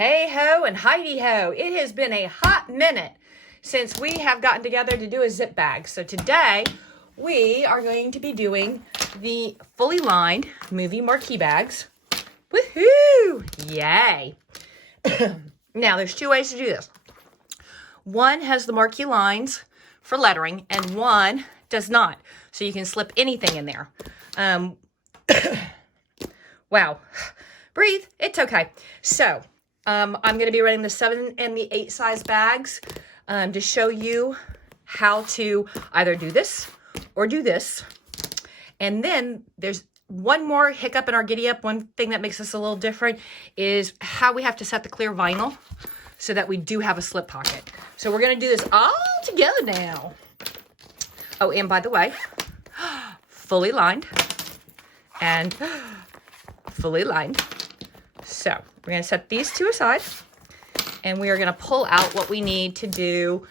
Hey ho and Heidi ho. It has been a hot minute since we have gotten together to do a zip bag. So today we are going to be doing the fully lined movie marquee bags. Woohoo! Yay! Now there's two ways to do this. One has the marquee lines for lettering and one does not. So you can slip anything in there. Wow. Breathe. It's okay. So I'm going to be running the 7 and the 8 size bags to show you how to either do this or do this. And then there's one more hiccup in our giddy up. One thing that makes us a little different is how we have to set the clear vinyl so that we do have a slip pocket. So we're going to do this all together now. Oh, and by the way, fully lined and fully lined. So we're going to set these two aside and we are going to pull out what we need to do.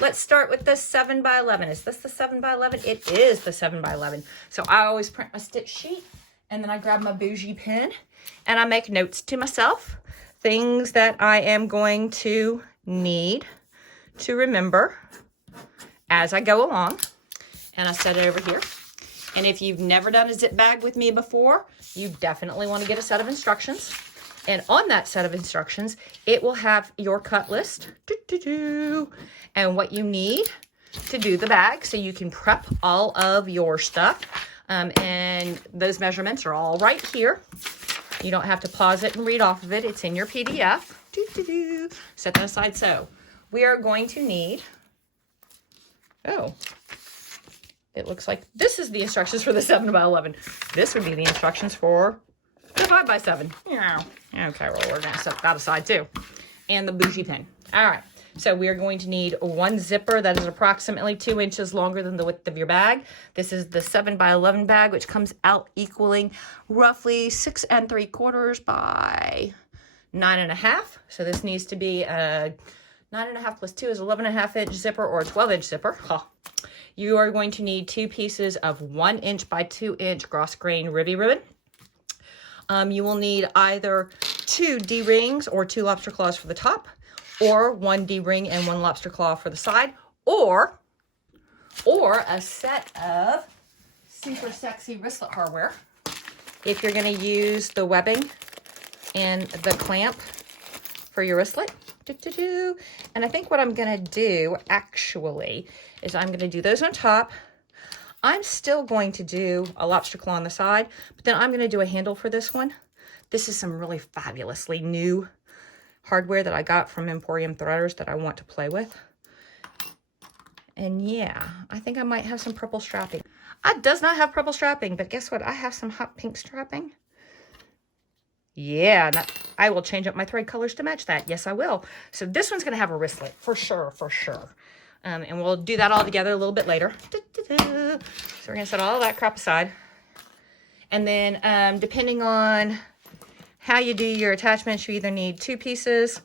Let's start with the 7 by 11. Is this the 7 by 11? It is the 7 by 11. So I always print my stitch sheet and then I grab my bougie pen and I make notes to myself, things that I am going to need to remember as I go along. And I set it over here. And if you've never done a zip bag with me before, you definitely want to get a set of instructions. And on that set of instructions, it will have your cut list and what you need to do the bag so you can prep all of your stuff. And those measurements are all right here. You don't have to pause it and read off of it. It's in your PDF. Set that aside. So we are going to need, it looks like this is the instructions for the 7 by 11. This would be the instructions for the 5 by 7. Yeah. Okay, well, we're going to set that aside too. And the bougie pin. All right. So we are going to need one zipper that is approximately 2 inches longer than the width of your bag. This is the 7 by 11 bag, which comes out equaling roughly 6 3/4 by 9 1/2. So this needs to be a 9 1/2 plus 2 is 11 1/2 inch zipper or a 12-inch zipper. You are going to need 2 pieces of 1 inch by 2 inch cross grain ribby ribbon. You will need either 2 D-rings or 2 lobster claws for the top, or 1 D-ring and 1 lobster claw for the side, or a set of super sexy wristlet hardware if you're going to use the webbing and the clamp for your wristlet. And I think what I'm going to do actually is I'm going to do those on top. I'm still going to do a lobster claw on the side, but then I'm going to do a handle for this one. This is some really fabulously new hardware that I got from Emporium Threaders that I want to play with. And yeah, I think I might have some purple strapping. It does not have purple strapping, but guess what? I have some hot pink strapping. Yeah, I will change up my thread colors to match that. Yes, I will. So this one's going to have a wristlet for sure, for sure. And we'll do that all together a little bit later. So we're going to set all that crap aside. And then depending on how you do your attachments, you either need 2 pieces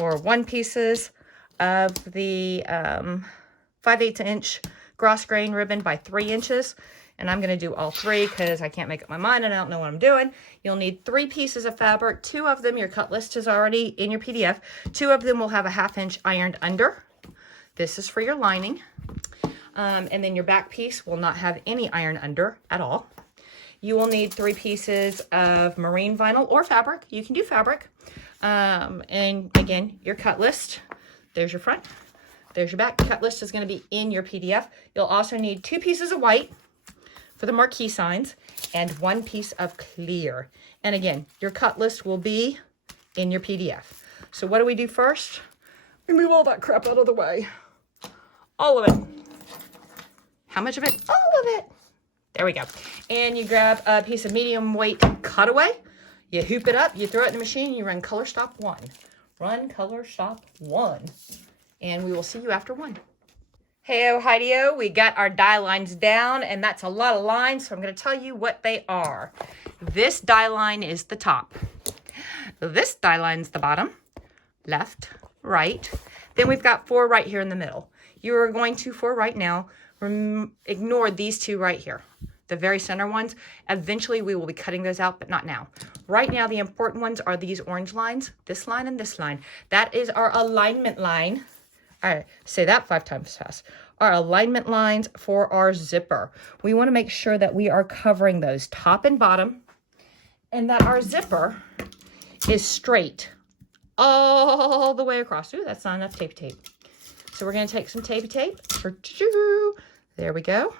or 1 pieces of the 5/8 inch cross grain ribbon by 3 inches. And I'm going to do all 3 because I can't make up my mind and I don't know what I'm doing. You'll need 3 pieces of fabric. 2 of them, your cut list is already in your PDF. 2 of them will have a 1/2 inch ironed under. This is for your lining. And then your back piece will not have any iron under at all. You will need 3 pieces of marine vinyl or fabric. You can do fabric. And again, your cut list. There's your front. There's your back. Cut list is going to be in your PDF. You'll also need 2 pieces of white for the marquee signs and 1 piece of clear. And again, your cut list will be in your PDF. So what do we do first? We move all that crap out of the way. All of it. How much of it? All of it. There we go. And you grab a piece of medium weight cutaway. You hoop it up. You throw it in the machine. You run color stop 1. Run color stop 1. And we will see you after 1. Hey-o, Heidi-o. We got our die lines down. And that's a lot of lines. So I'm going to tell you what they are. This die line is the top. This die line's the bottom. Left, right. Then we've got 4 right here in the middle. You are going to, for right now, ignore these 2 right here. the very center ones. Eventually we will be cutting those out, but not now. Right now, the important ones are these orange lines, this line and this line. That is our alignment line. All right, say that 5 times fast. Our alignment lines for our zipper. We want to make sure that we are covering those top and bottom, and that our zipper is straight all the way across. Ooh, that's not enough tape. So we're going to take some tape. There we go.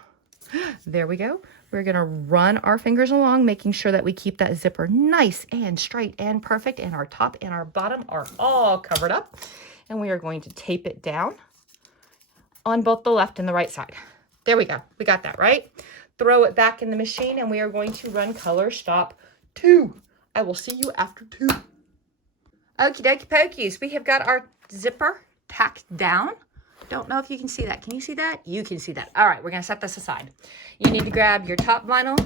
There we go. We're going to run our fingers along, making sure that we keep that zipper nice and straight and perfect, and our top and our bottom are all covered up. And we are going to tape it down on both the left and the right side. There we go. We got that, right? Throw it back in the machine, and we are going to run color stop 2. I will see you after 2. Okie dokie pokies. We have got our zipper tacked down. Don't know if you can see that. Can you see that? You can see that. All right, we're going to set this aside. You need to grab your top vinyl,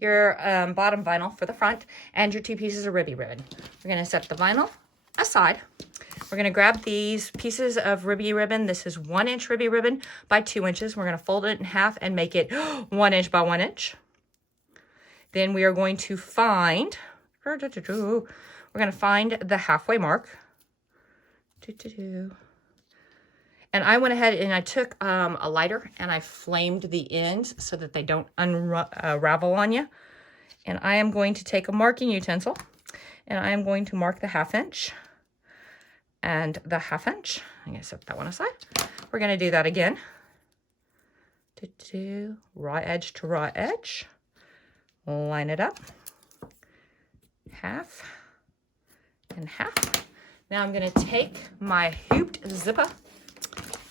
your bottom vinyl for the front, and your 2 pieces of ribby ribbon. We're going to set the vinyl aside. We're going to grab these pieces of ribby ribbon. This is 1-inch ribby ribbon by 2 inches. We're going to fold it in half and make it 1 inch by 1 inch. Then we are going to find, we're going to find the halfway mark. And I went ahead and I took a lighter and I flamed the ends so that they don't unravel on you. And I am going to take a marking utensil and I am going to mark the 1/2 inch and the 1/2 inch. I'm going to set that one aside. We're going to do that again. Raw edge to raw edge. Line it up. 1/2 and 1/2. Now I'm going to take my hooped zipper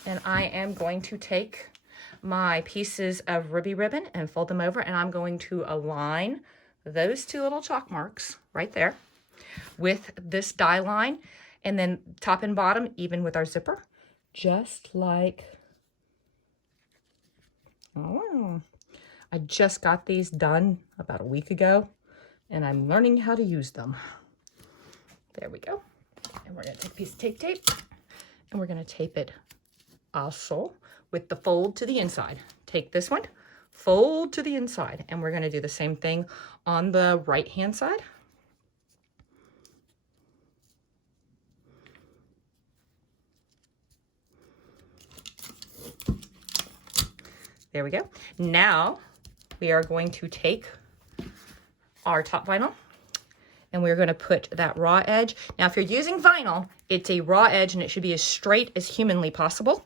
and I am going to take my pieces of ribby ribbon and fold them over, and I'm going to align those 2 little chalk marks right there with this die line, and then top and bottom even with our zipper, just like, oh, I just got these done about a week ago and I'm learning how to use them. There we go. And we're going to take a piece of tape and we're going to tape it also with the fold to the inside. Take this one, fold to the inside, and we're going to do the same thing on the right hand side. There we go. Now we are going to take our top vinyl and we're going to put that raw edge. Now, if you're using vinyl, it's a raw edge and it should be as straight as humanly possible.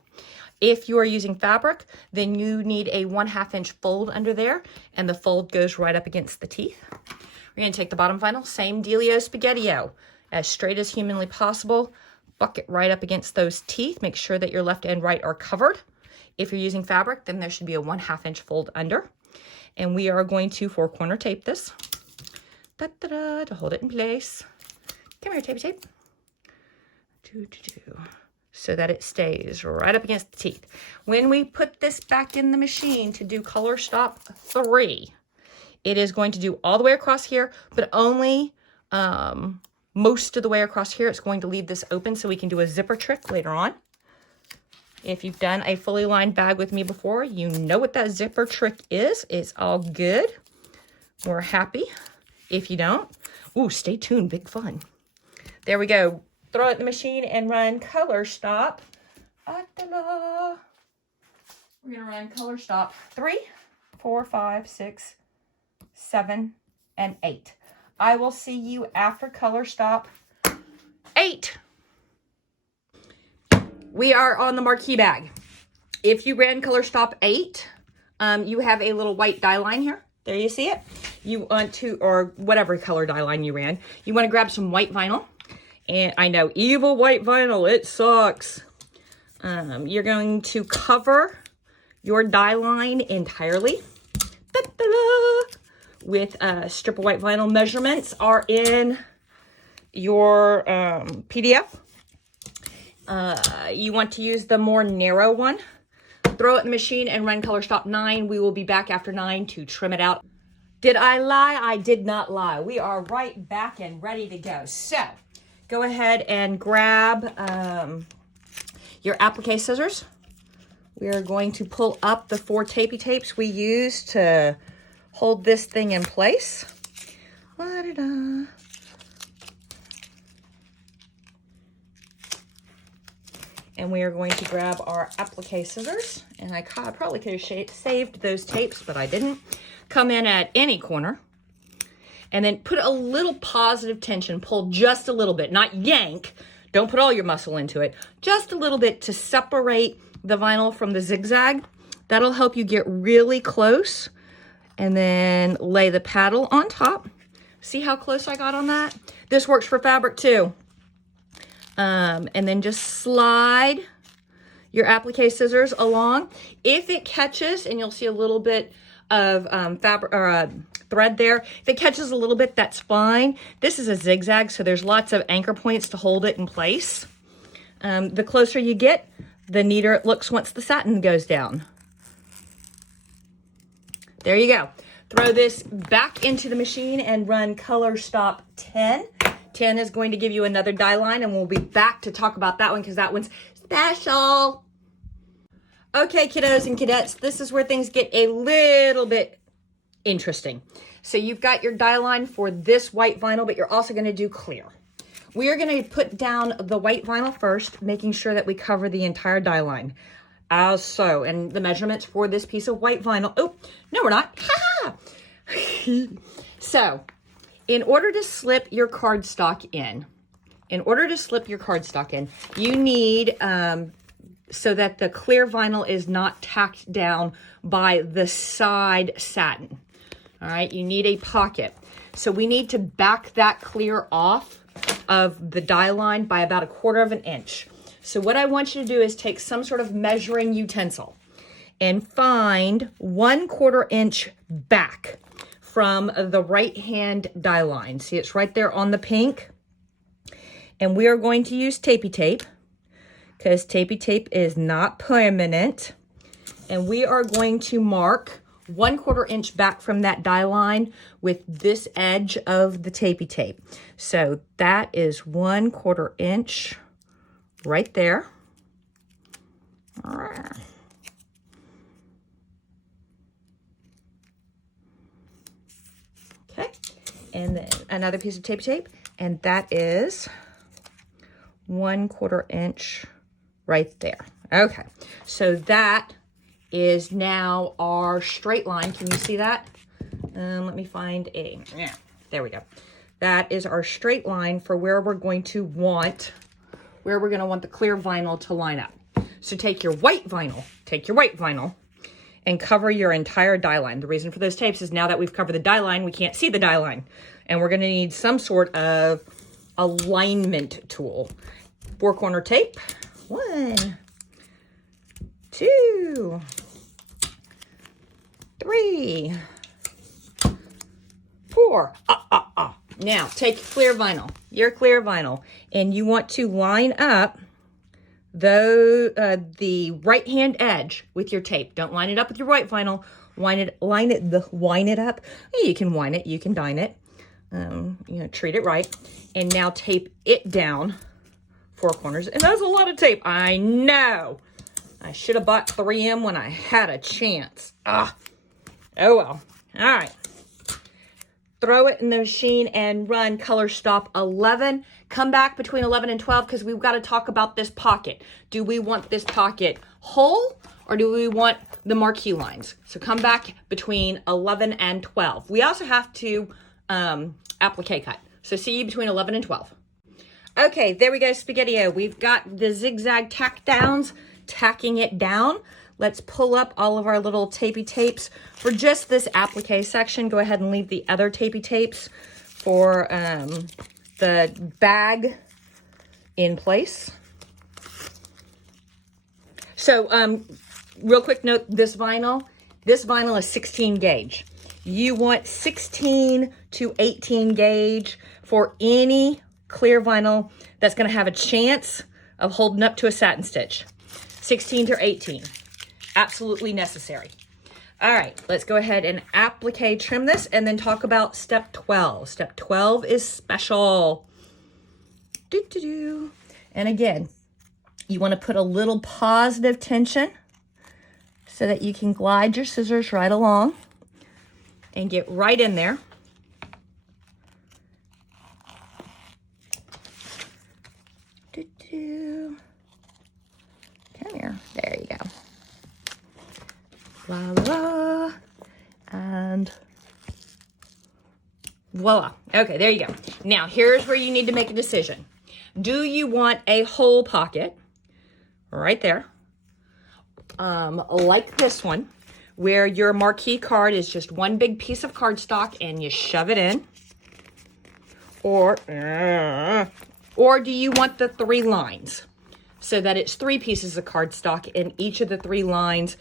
If you are using fabric, then you need a 1/2 inch fold under there, and the fold goes right up against the teeth. We're going to take the bottom vinyl, same dealio spaghetti-o, as straight as humanly possible. Buck it right up against those teeth. Make sure that your left and right are covered. If you're using fabric, then there should be a 1/2 inch fold under. And we are going to 4-corner tape this to hold it in place. Come here, tape. So that it stays right up against the teeth. When we put this back in the machine to do color stop 3, it is going to do all the way across here, but only most of the way across here. It's going to leave this open so we can do a zipper trick later on. If you've done a fully lined bag with me before, you know what that zipper trick is. It's all good. We're happy. If you don't, ooh, stay tuned. Big fun. There we go. Throw it in the machine and run color stop. We're going to run color stop 3, 4, 5, 6, 7, and 8. I will see you after color stop 8. We are on the marquee bag. If you ran color stop 8, you have a little white die line here. There you see it. You want to, or whatever color die line you ran, you want to grab some white vinyl. And I know, evil white vinyl, it sucks. You're going to cover your die line entirely with a strip of white vinyl. Measurements are in your PDF. You want to use the more narrow one. Throw it in the machine and run color stop 9. We will be back after 9 to trim it out. Did I lie? I did not lie. We are right back and ready to go. So, go ahead and grab your applique scissors. We are going to pull up the 4 tapes we used to hold this thing in place. La-da-da. And we are going to grab our applique scissors. And I probably could have saved those tapes, but I didn't. Come in at any corner. And then put a little positive tension. Pull just a little bit, not yank. Don't put all your muscle into it. Just a little bit to separate the vinyl from the zigzag. That'll help you get really close. And then lay the paddle on top. See how close I got on that? This works for fabric too. And then just slide your applique scissors along. If it catches, and you'll see a little bit of fabric or thread there, if it catches a little bit, that's fine. This is a zigzag, so there's lots of anchor points to hold it in place. The closer you get, the neater it looks once the satin goes down. There you go. Throw this back into the machine and run color stop 10. 10 is going to give you another dye line, and we'll be back to talk about that one because that one's special. Okay, kiddos and cadets, this is where things get a little bit interesting. So you've got your dye line for this white vinyl, but you're also going to do clear. We are going to put down the white vinyl first, making sure that we cover the entire dye line. As so, and the measurements for this piece of white vinyl. Oh, no, we're not. So, in order to slip your cardstock in, you need, so that the clear vinyl is not tacked down by the side satin. All right, you need a pocket. So we need to back that clear off of the dye line by about 1/4 inch. So what I want you to do is take some sort of measuring utensil and find 1/4 inch back from the right hand dye line. See, it's right there on the pink. And we are going to use tapey tape because tapey tape is not permanent. And we are going to mark 1/4 inch back from that dye line with this edge of the tapey tape. So that is 1/4 inch right there. Okay, and then another piece of tapey tape, and that is 1/4 inch right there. Okay, so that is now our straight line. Can you see that? Let me find yeah, there we go. That is our straight line for where we're going to want the clear vinyl to line up. So take your white vinyl and cover your entire dye line. The reason for those tapes is now that we've covered the dye line, we can't see the dye line. And we're gonna need some sort of alignment tool. 4-corner tape. 1, 2, 3, 4. Now take your clear vinyl, and you want to line up the right hand edge with your tape. Don't line it up with your white vinyl. Wine it up. You can wine it, you can dine it. Treat it right. And now tape it down 4 corners. And that's a lot of tape. I know. I should have bought 3M when I had a chance. Oh well. All right. Throw it in the machine and run color stop 11. Come back between 11 and 12 because we've got to talk about this pocket. Do we want this pocket whole or do we want the marquee lines? So come back between 11 and 12. We also have to applique cut. So see you between 11 and 12. Okay, there we go, Spaghetti-O. We've got the zigzag tack downs, tacking it down. Let's pull up all of our little tapey tapes. For just this applique section, go ahead and leave the other tapey tapes for the bag in place. So real quick note, this vinyl is 16 gauge. You want 16 to 18 gauge for any clear vinyl that's gonna have a chance of holding up to a satin stitch. 16 to 18. Absolutely necessary. All right, let's go ahead and applique trim this and then talk about step 12. Step 12 is special. And again, you want to put a little positive tension so that you can glide your scissors right along. and get right in there. Come here. There you go. La la. And voila. Okay, there you go. Now, here's where you need to make a decision. Do you want a whole pocket right there, like this one, where your marquee card is just one big piece of cardstock and you shove it in? Or do you want the 3 lines so that it's 3 pieces of cardstock in each of the 3 lines?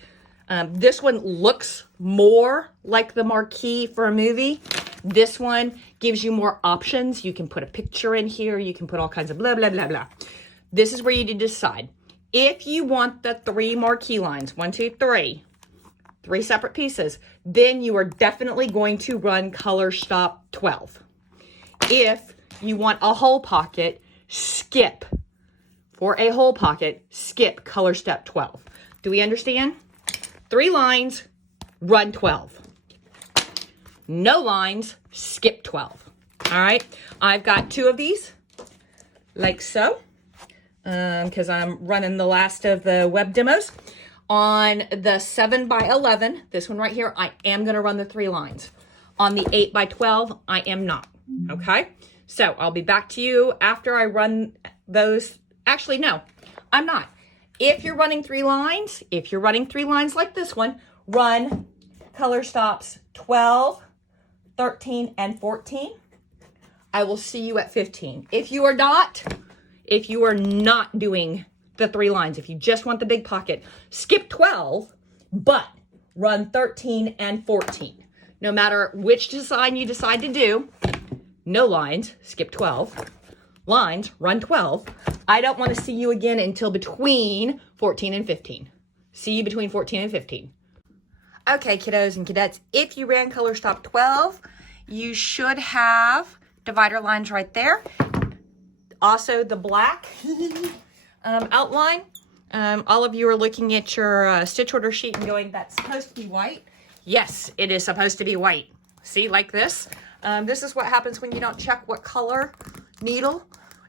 This one looks more like the marquee for a movie. This one gives you more options. You can put a picture in here. You can put all kinds of blah, blah, blah, blah. This is where you need to decide. If you want the 3 marquee lines, 1, 2, 3, 3 separate pieces, then you are definitely going to run color stop 12. If you want a whole pocket, skip. For a whole pocket, skip color step 12. Do we understand? 3 lines, run 12. No lines, skip 12. All right, I've got 2 of these, like so, because I'm running the last of the web demos. On the 7x11, this one right here, I am going to run the 3 lines. On the 8x12, I am not. Okay, so I'll be back to you after I run those. Actually, no, I'm not. If you're running 3 lines, like this one, run color stops 12, 13, and 14. I will see you at 15. If you are not doing the 3 lines, if you just want the big pocket, skip 12, but run 13 and 14. No matter which design you decide to do, no lines, skip 12. Lines, run 12. I don't want to see you again until between 14 and 15. See you between 14 and 15. Okay, kiddos and cadettes, if you ran color stop 12, you should have divider lines right there. Also the black outline. All of you are looking at your stitch order sheet and going, that's supposed to be white. Yes, it is supposed to be white. See, like this. This is what happens when you don't check what color needle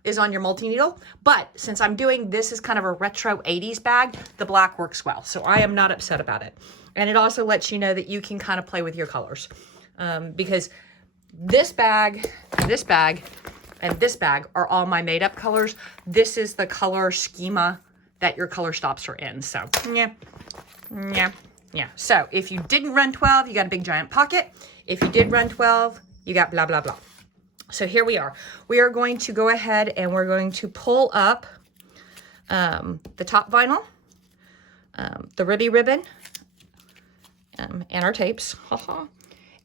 is on your multi-needle. But since I'm doing this is kind of a retro 80s bag, the black works well. So I am not upset about it. And it also lets you know that you can kind of play with your colors. Because this bag, and this bag are all my made up colors. This is the color schema that your color stops are in. So yeah. So if you didn't run 12, you got a big giant pocket. If you did run 12, you got blah, blah, blah. So here we are. We are going to go ahead and we're going to pull up the top vinyl, the ribby ribbon, and our tapes.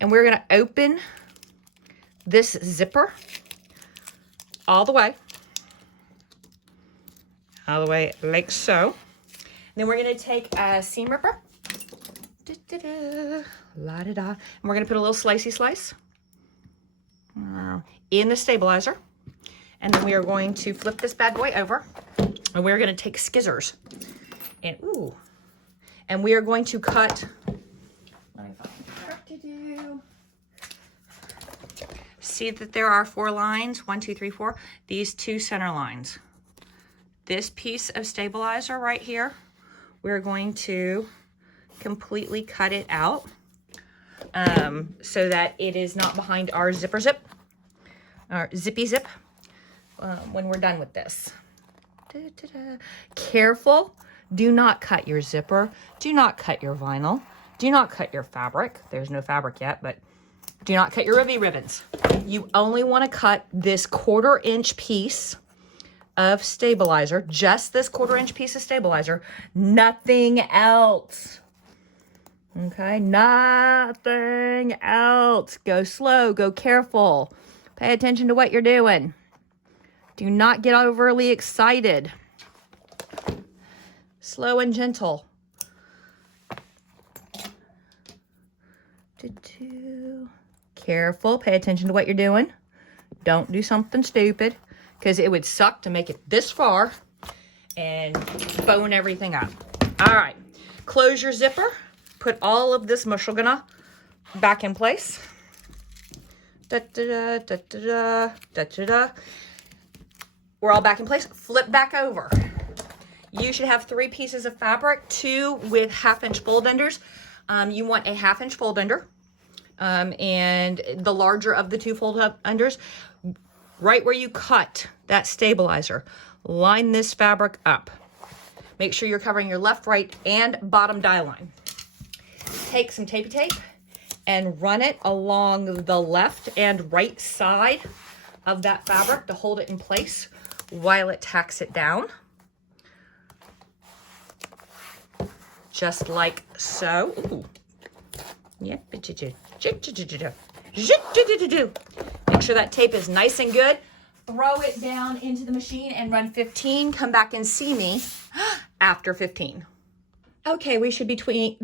And we're going to open this zipper all the way like so. And then we're going to take a seam ripper, la-da-da, and we're going to put a little slicey slice in the stabilizer. And then we are going to flip this bad boy over, and we're going to take scissors and we are going to cut. Let me find what to do. See that there are 4 lines, 1, 2, 3, 4. These 2 center lines. This piece of stabilizer right here, we're going to completely cut it out so that it is not behind our zipper zip, or zippy zip, when we're done with this. Careful, do not cut your zipper, do not cut your vinyl, do not cut your fabric. There's no fabric yet, but do not cut your ribby ribbons. You only want to cut this 1/4 inch piece of stabilizer, just this 1/4 inch piece of stabilizer, nothing else. Okay, nothing else. Go slow, go careful. Pay attention to what you're doing. Do not get overly excited. Slow and gentle. Careful, pay attention to what you're doing. Don't do something stupid, because it would suck to make it this far and bone everything up. All right, close your zipper. Put all of this mushugana back in place. Da, da, da, da, da, da, da, da. We're all back in place. Flip back over. You should have 3 pieces of fabric, 2 with 1/2-inch fold unders. You want a 1/2-inch fold under, and the larger of the 2 fold unders. Right where you cut that stabilizer, line this fabric up. Make sure you're covering your left, right, and bottom die line. Take some tapey tape and run it along the left and right side of that fabric to hold it in place while it tacks it down. Just like so. Ooh. Yep. Make sure that tape is nice and good. Throw it down into the machine and run 15. Come back and see me after 15. Okay, we should be between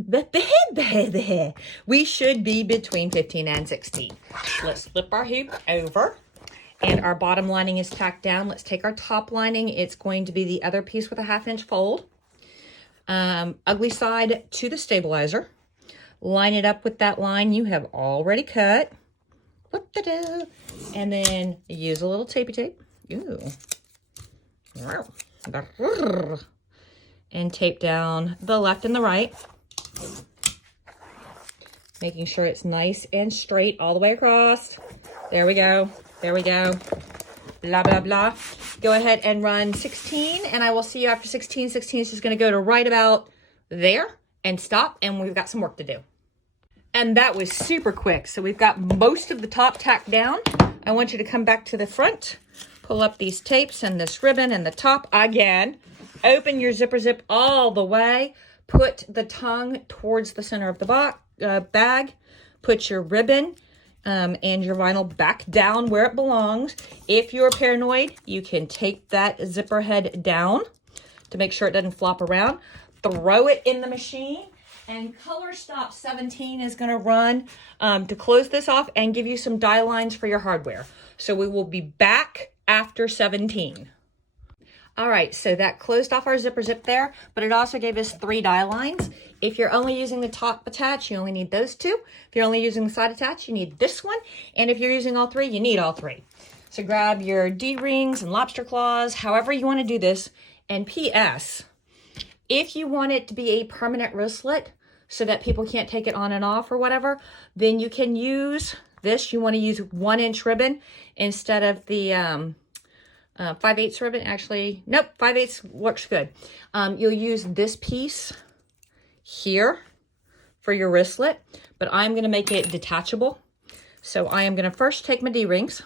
15 and 16. Let's flip our hoop over. And our bottom lining is tacked down. Let's take our top lining. It's going to be the other piece with a 1/2-inch fold. Ugly side to the stabilizer. Line it up with that line you have already cut. And then use a little tapey tape. Ooh. And tape down the left and the right. Making sure it's nice and straight all the way across. There we go. There we go. Blah, blah, blah. Go ahead and run 16, and I will see you after 16. 16 is just going to go to right about there and stop, and we've got some work to do. And that was super quick. So we've got most of the top tacked down. I want you to come back to the front, pull up these tapes and this ribbon and the top again. Open your zipper zip all the way. Put the tongue towards the center of the bag. Put your ribbon and your vinyl back down where it belongs. If you're paranoid, you can tape that zipper head down to make sure it doesn't flop around. Throw it in the machine, and color stop 17 is going to run to close this off and give you some die lines for your hardware. So we will be back after 17. All right, so that closed off our zipper zip there, but it also gave us 3 die lines. If you're only using the top attach, you only need those 2. If you're only using the side attach, you need this one. And if you're using all 3, you need all 3. So grab your D-rings and lobster claws, however you want to do this. And P.S., if you want it to be a permanent wristlet so that people can't take it on and off or whatever, then you can use this. You want to use 1-inch ribbon instead of the 5/8 ribbon. Actually, nope, 5/8 works good. You'll use this piece here for your wristlet, but I'm going to make it detachable. So I am going to first take my D-rings,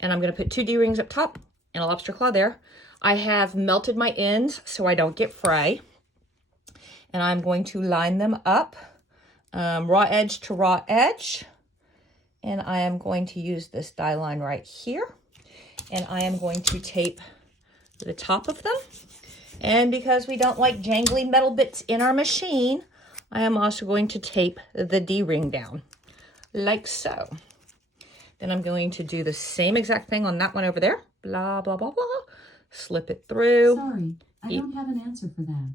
and I'm going to put 2 D-rings up top and a lobster claw there. I have melted my ends so I don't get fray, and I'm going to line them up raw edge to raw edge, and I am going to use this die line right here. And I am going to tape the top of them. And because we don't like jangly metal bits in our machine, I am also going to tape the D-ring down, like so. Then I'm going to do the same exact thing on that one over there. Blah, blah, blah, blah. Slip it through. Sorry, I don't have an answer for that.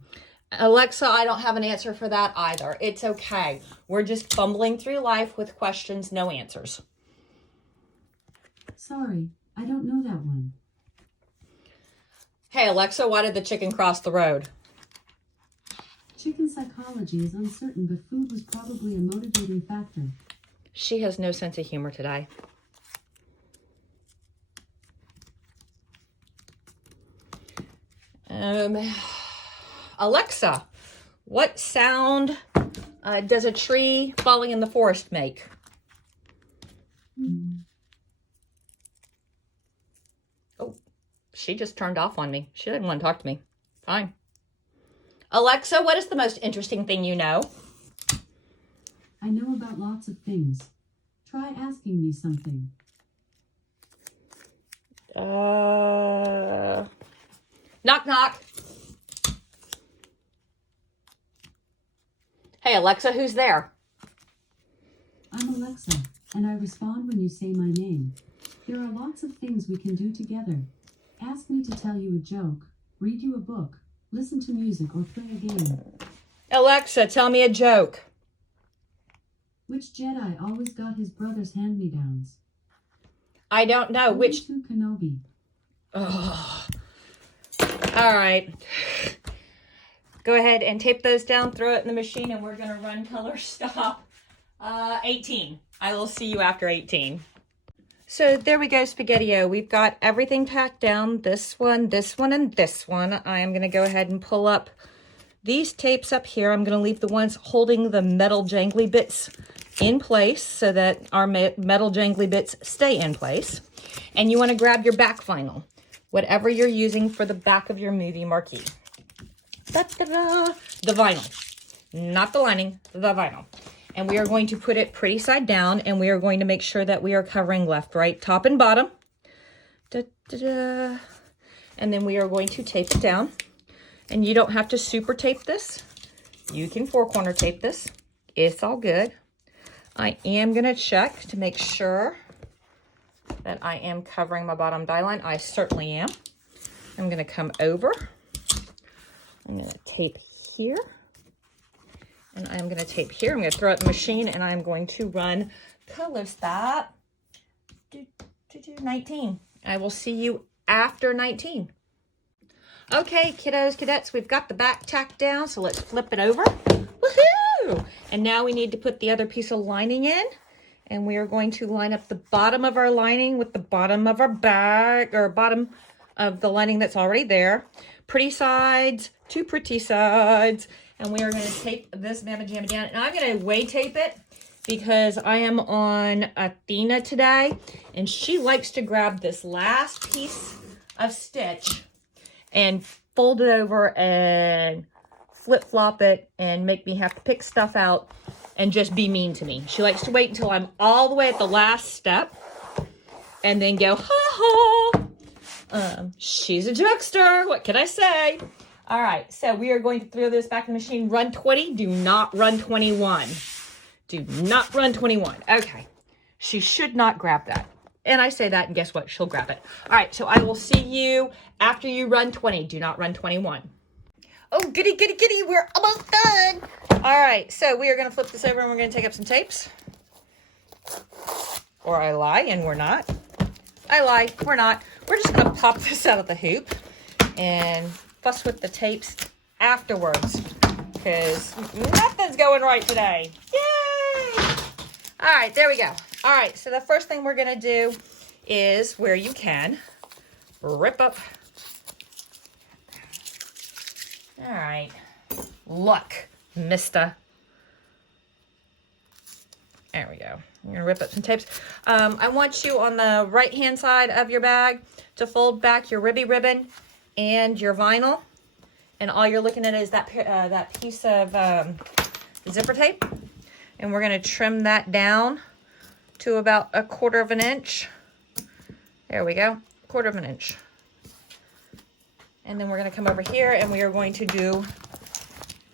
Alexa, I don't have an answer for that either. It's okay. We're just fumbling through life with questions, no answers. Sorry, I don't know that one. Hey, Alexa, why did the chicken cross the road? Chicken psychology is uncertain, but food was probably a motivating factor. She has no sense of humor today. Alexa, what sound does a tree falling in the forest make? Oh, she just turned off on me. She didn't want to talk to me. Fine. Alexa, what is the most interesting thing you know? I know about lots of things. Try asking me something. Knock, knock. Hey, Alexa, who's there? I'm Alexa, and I respond when you say my name. There are lots of things we can do together. Ask me to tell you a joke, read you a book, listen to music, or play a game. Alexa, tell me a joke. Which Jedi always got his brother's hand-me-downs? I don't know which. Obi-Wan Kenobi. Oh. All right. Go ahead and tape those down, throw it in the machine, and we're gonna run color stop 18. I will see you after 18. So there we go, Spaghetti-O. We've got everything tacked down, this one, and this one. I am gonna go ahead and pull up these tapes up here. I'm gonna leave the ones holding the metal jangly bits in place so that our metal jangly bits stay in place. And you wanna grab your back vinyl, whatever you're using for the back of your movie marquee. Da-da-da. The vinyl, not the lining, the vinyl. And we are going to put it pretty side down, and we are going to make sure that we are covering left, right, top, and bottom. Da-da-da. And then we are going to tape it down. And you don't have to super tape this. You can 4-corner tape this. It's all good. I am going to check to make sure that I am covering my bottom die line. I certainly am. I'm going to come over. I'm going to tape here. And I'm going to tape here. I'm going to throw it in the machine, and I'm going to run color stop 19. I will see you after 19. Okay, kiddos, cadets, we've got the back tacked down, so let's flip it over. Woohoo! And now we need to put the other piece of lining in, and we are going to line up the bottom of our lining with the bottom of our bag, or bottom of the lining that's already there. Pretty sides to pretty sides. And we are going to tape this mamma jamma down. And I'm going to way tape it because I am on Athena today. And she likes to grab this last piece of stitch and fold it over and flip-flop it and make me have to pick stuff out and just be mean to me. She likes to wait until I'm all the way at the last step and then go, ha ha. She's a jokester. What can I say? All right, so we are going to throw this back in the machine. Run 20. Do not run 21. Do not run 21. Okay. She should not grab that. And I say that, and guess what? She'll grab it. All right, so I will see you after you run 20. Do not run 21. Oh, goody, goody, goody. We're almost done. All right, so we are going to flip this over, and we're going to take up some tapes. Or I lie, and we're not. I lie, we're not. We're just going to pop this out of the hoop and fuss with the tapes afterwards because nothing's going right today. Yay! All right, there we go. All right, so the first thing we're going to do is, where you can, rip up. All right. Look, mister. There we go. I'm going to rip up some tapes. I want you on the right-hand side of your bag to fold back your ribby ribbon and your vinyl. And all you're looking at is that piece of zipper tape. And we're going to trim that down to about 1/4 of an inch. There we go, 1/4 of an inch. And then we're going to come over here and we are going to do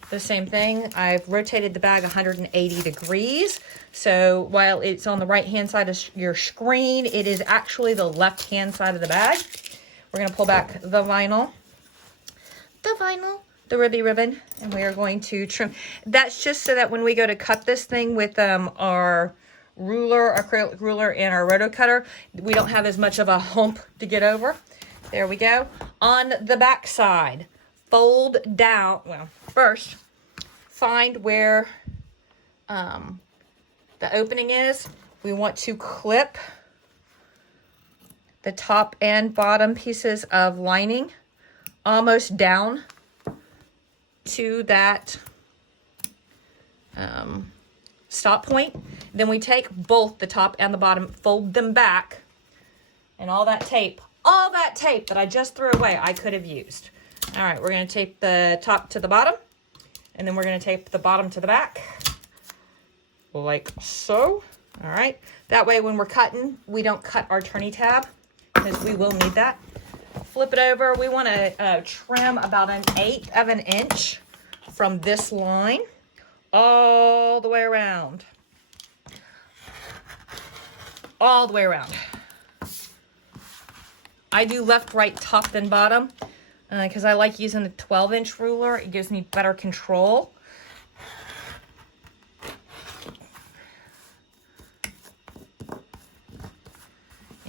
the same thing. I've rotated the bag 180 degrees. So while it's on the right-hand side of your screen, it is actually the left-hand side of the bag. We're going to pull back the vinyl, the ribby ribbon, and we are going to trim. That's just so that when we go to cut this thing with our ruler, acrylic ruler, and our roto cutter, we don't have as much of a hump to get over. There we go. On the back side, fold down. Well, first, find where the opening is. We want to clip the top and bottom pieces of lining almost down to that stop point. Then we take both the top and the bottom, fold them back, and all that tape that I just threw away, I could have used. All right, we're going to tape the top to the bottom, and then we're going to tape the bottom to the back, like so. All right, that way when we're cutting, we don't cut our turny tab, because we will need that. Flip it over. We want to trim about 1/8 of an inch from this line all the way around. All the way around. I do left, right, top, and bottom because I like using the 12-inch ruler. It gives me better control.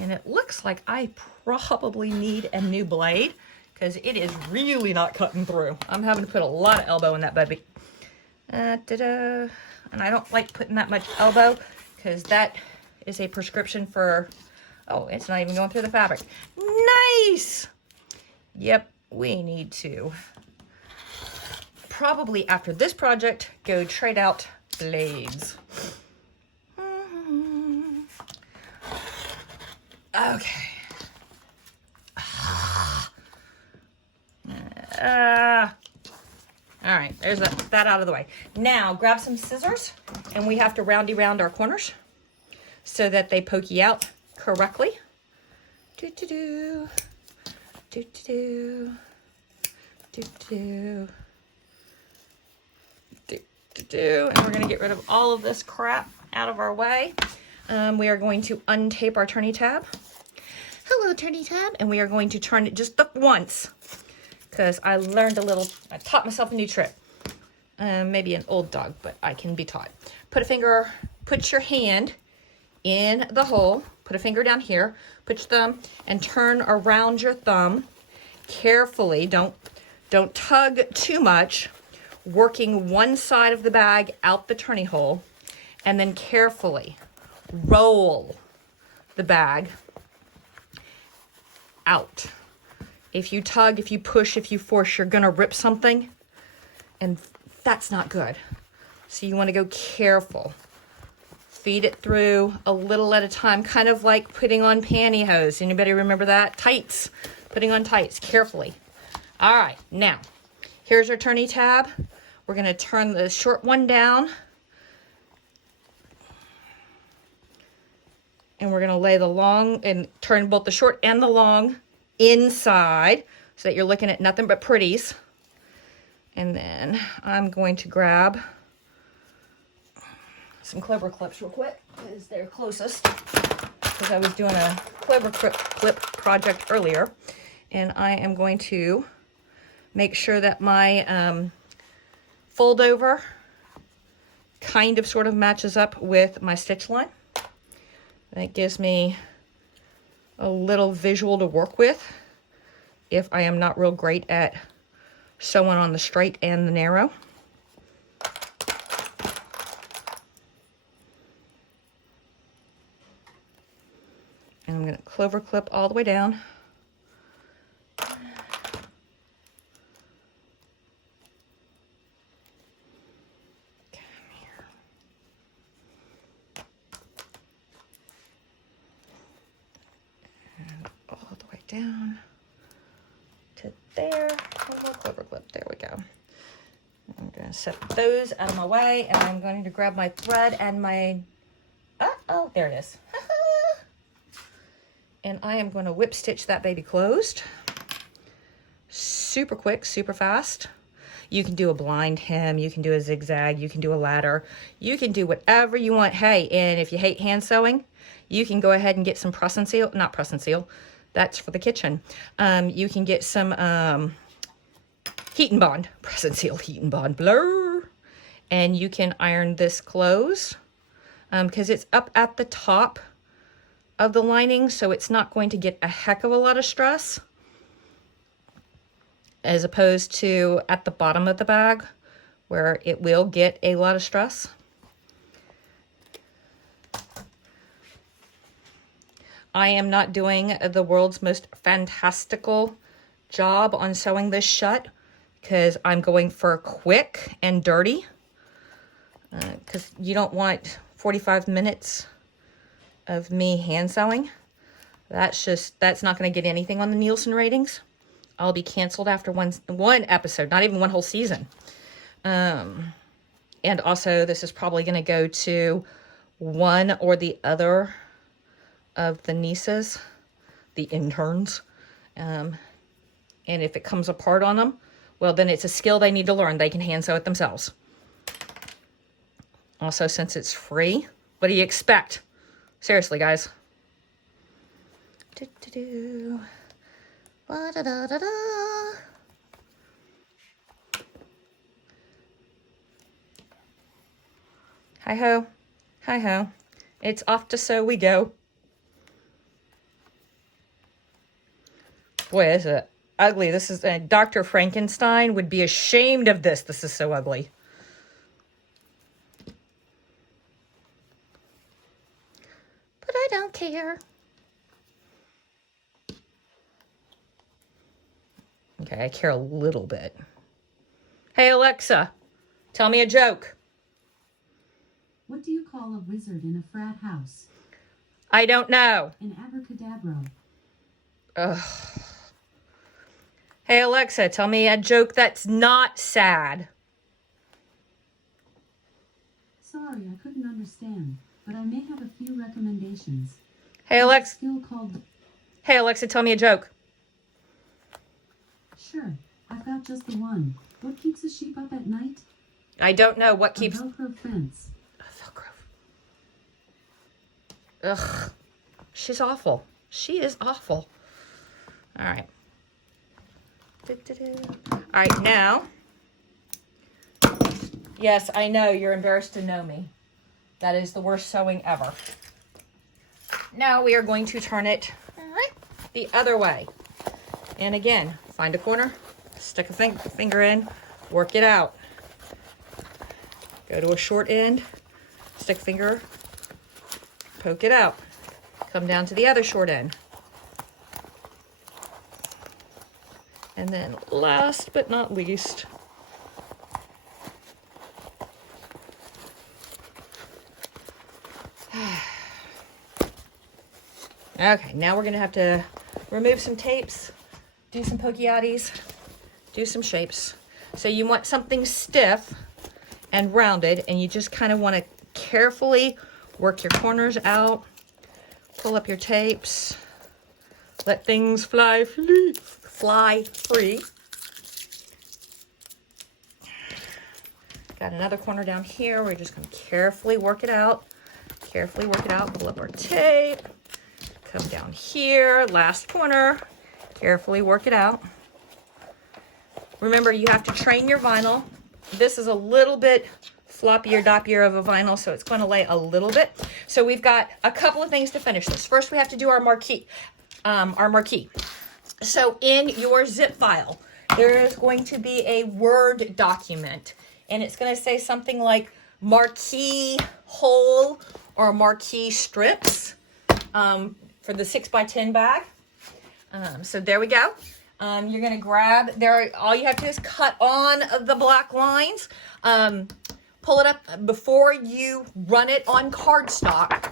And it looks like I probably need a new blade because it is really not cutting through. I'm having to put a lot of elbow in that baby. And I don't like putting that much elbow because that is a prescription for, oh, it's not even going through the fabric. Nice. Yep, we need to probably after this project go trade out blades. Okay. All right, there's that out of the way. Now grab some scissors and we have to roundy round our corners so that they pokey out correctly. Do do do. Do do do. Do do. Do do do. And we're gonna get rid of all of this crap out of our way. We are going to untape our turny tab. Hello, turny tab. And we are going to turn it just once because I taught myself a new trick. Maybe an old dog, but I can be taught. Put your hand in the hole, put a finger down here, put your thumb and turn around your thumb carefully. Don't tug too much, working one side of the bag out the turny hole, and then carefully roll the bag out. If you tug, if you push, if you force, you're gonna rip something, and that's not good. So you wanna go careful. Feed it through a little at a time, kind of like putting on pantyhose. Anybody remember that? Tights, putting on tights, carefully. All right, now, here's our turny tab. We're gonna turn the short one down, and we're gonna lay the long, and turn both the short and the long inside so that you're looking at nothing but pretties. And then I'm going to grab some clover clips real quick because they're closest, because I was doing a clover clip project earlier. And I am going to make sure that my fold over kind of sort of matches up with my stitch line. That gives me a little visual to work with if I am not real great at sewing on the straight and the narrow. And I'm going to clover clip all the way down. Down to there. One more clover clip. There we go. I'm going to set those out of my way, and I'm going to grab my thread and my... Oh, there it is. And I am going to whip stitch that baby closed. Super quick, super fast. You can do a blind hem, you can do a zigzag, you can do a ladder, you can do whatever you want. Hey, and if you hate hand sewing, you can go ahead and get some press and seal, not press and seal, that's for the kitchen. You can get some heat and bond, press and seal, heat and bond, blur. And you can iron this close because it's up at the top of the lining, so it's not going to get a heck of a lot of stress, as opposed to at the bottom of the bag where it will get a lot of stress. I am not doing the world's most fantastical job on sewing this shut because I'm going for quick and dirty, because you don't want 45 minutes of me hand sewing. That's not going to get anything on the Nielsen ratings. I'll be canceled after one episode, not even one whole season. And also this is probably going to go to one or the other of the nieces, the interns. And if it comes apart on them, well, then it's a skill they need to learn. They can hand sew it themselves. Also, since it's free, what do you expect? Seriously, guys. Do-do-do. Ba-da-da-da-da. Hi-ho. Hi-ho. It's off to sew we go. Boy, this is ugly. This is Dr. Frankenstein would be ashamed of this. This is so ugly. But I don't care. Okay, I care a little bit. Hey, Alexa, tell me a joke. What do you call a wizard in a frat house? I don't know. An abracadabra. Ugh. Hey, Alexa, tell me a joke that's not sad. Sorry, I couldn't understand, but I may have a few recommendations. Hey, Alexa. Skill called... Hey, Alexa, tell me a joke. Sure, I've got just the one. What keeps a sheep up at night? I don't know what keeps... A Velcro fence. Velcro. Ugh. She's awful. She is awful. All right. All right, now. Yes, I know you're embarrassed to know me. That is the worst sewing ever. Now we are going to turn it the other way. And again, find a corner, stick a finger in, work it out. Go to a short end, stick a finger, poke it out. Come down to the other short end. And then last but not least, okay, now we're gonna have to remove some tapes, do some pokiatis, do some shapes. So you want something stiff and rounded, and you just kind of want to carefully work your corners out, pull up your tapes, let things fly free. Got another corner down here. We're just going to carefully work it out. Pull up our tape. Come down here. Last corner. Carefully work it out. Remember, you have to train your vinyl. This is a little bit floppier, doppier of a vinyl, so it's going to lay a little bit. So we've got a couple of things to finish this. First, we have to do our marquee. So in your zip file, there is going to be a Word document, and it's going to say something like marquee hole or marquee strips for the 6x10 bag. So there we go. You're going to grab there. All you have to do is cut on the black lines. Pull it up before you run it on cardstock.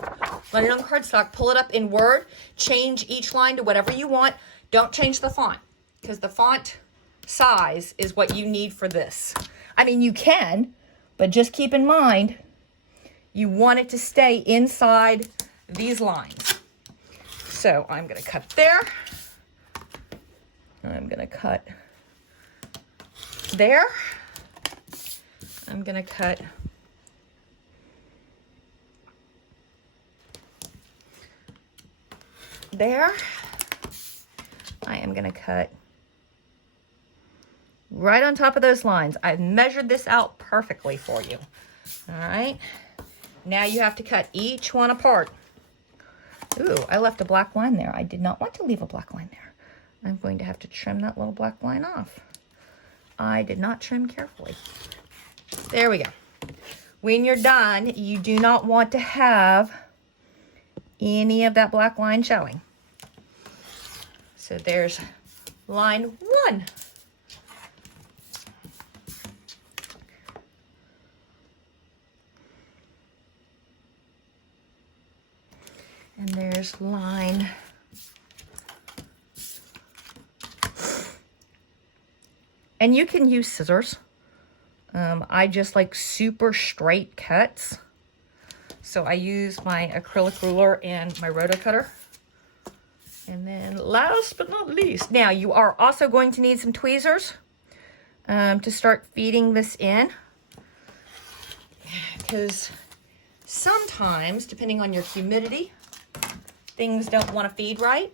Pull it up in Word. Change each line to whatever you want. Don't change the font, because the font size is what you need for this. I mean, you can, but just keep in mind, you want it to stay inside these lines. So I'm going to cut there. I'm going to cut there. I'm going to cut there. I am going to cut right on top of those lines. I've measured this out perfectly for you. All right. Now you have to cut each one apart. Ooh, I left a black line there. I did not want to leave a black line there. I'm going to have to trim that little black line off. I did not trim carefully. There we go. When you're done, you do not want to have any of that black line showing. So there's line 1. And there's line. And you can use scissors. I just like super straight cuts. So I use my acrylic ruler and my roto cutter. And then last but not least, now you are also going to need some tweezers to start feeding this in. Because sometimes, depending on your humidity, things don't want to feed right.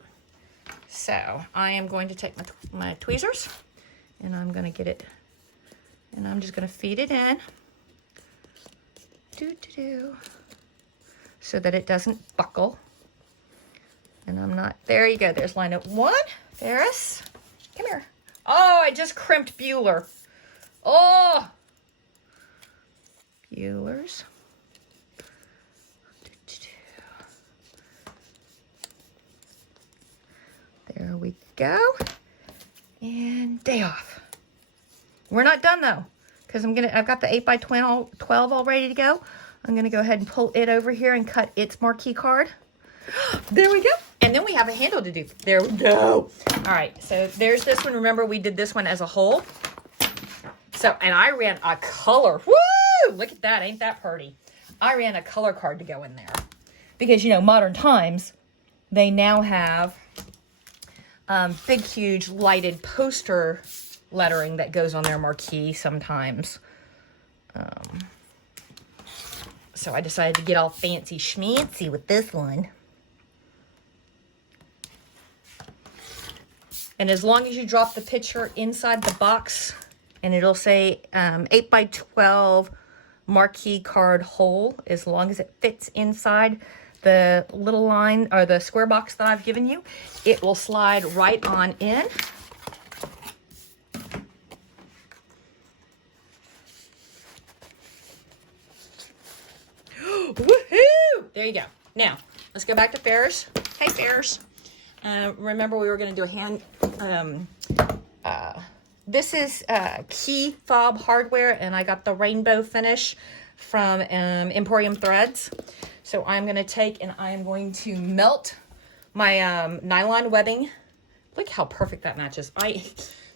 So I am going to take my tweezers and I'm going to get it, and I'm just going to feed it in. So that it doesn't buckle. And I'm not, there you go. There's line up 1. Ferris, come here. Oh, I just crimped Bueller. Oh, Bueller's. There we go. And day off. We're not done though, because I've got the 8x12 all ready to go. I'm gonna go ahead and pull it over here and cut its marquee card. There we go. And then we have a handle to do. There we go. All right, so there's this one. Remember, we did this one as a whole. So, and I ran a color. Woo! Look at that. Ain't that pretty? I ran a color card to go in there. Because, you know, modern times, they now have big, huge lighted poster lettering that goes on their marquee sometimes. So I decided to get all fancy schmancy with this one. And as long as you drop the picture inside the box, and it'll say 8x12 marquee card hole, as long as it fits inside the little line or the square box that I've given you, it will slide right on in. Woohoo! There you go. Now, let's go back to Ferris. Hey, Ferris. Remember, we were going to do a hand... this is Key Fob Hardware, and I got the rainbow finish from Emporium Threads. So I'm going to take and I'm going to melt my nylon webbing. Look how perfect that matches.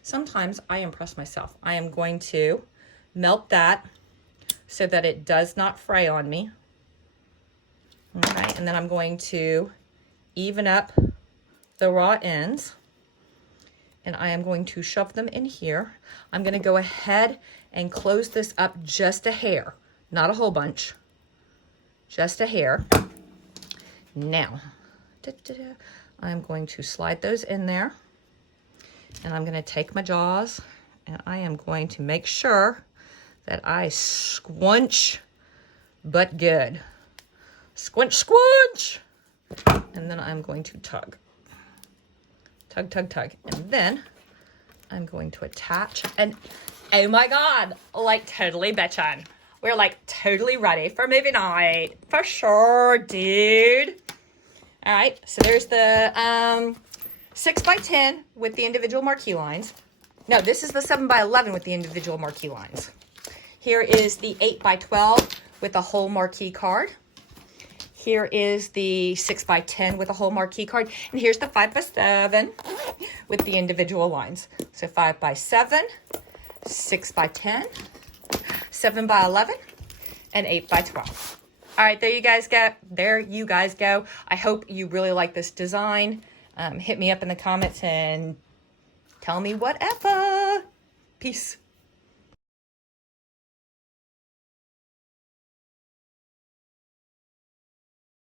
Sometimes I impress myself. I am going to melt that so that it does not fray on me. Okay, and then I'm going to even up the raw ends, and I am going to shove them in here. I'm going to go ahead and close this up just a hair, not a whole bunch, just a hair. Now, I'm going to slide those in there, and I'm going to take my jaws, and I am going to make sure that I squunch, but good. Squinch, squinch! And then I'm going to tug. Tug, tug, tug. And then I'm going to attach. And oh my God, like totally bitchin'. We're like totally ready for movie night. For sure, dude. All right, so there's the 6x10 with the individual marquee lines. No, this is the 7x11 with the individual marquee lines. Here is the 8x12 with a whole marquee card. Here is the 6x10 with a whole marquee card. And here's the 5x7 with the individual lines. So 5x7, 6x10, 7x11, and 8x12. All right, there you guys go. There you guys go. I hope you really like this design. Hit me up in the comments and tell me whatever. Peace.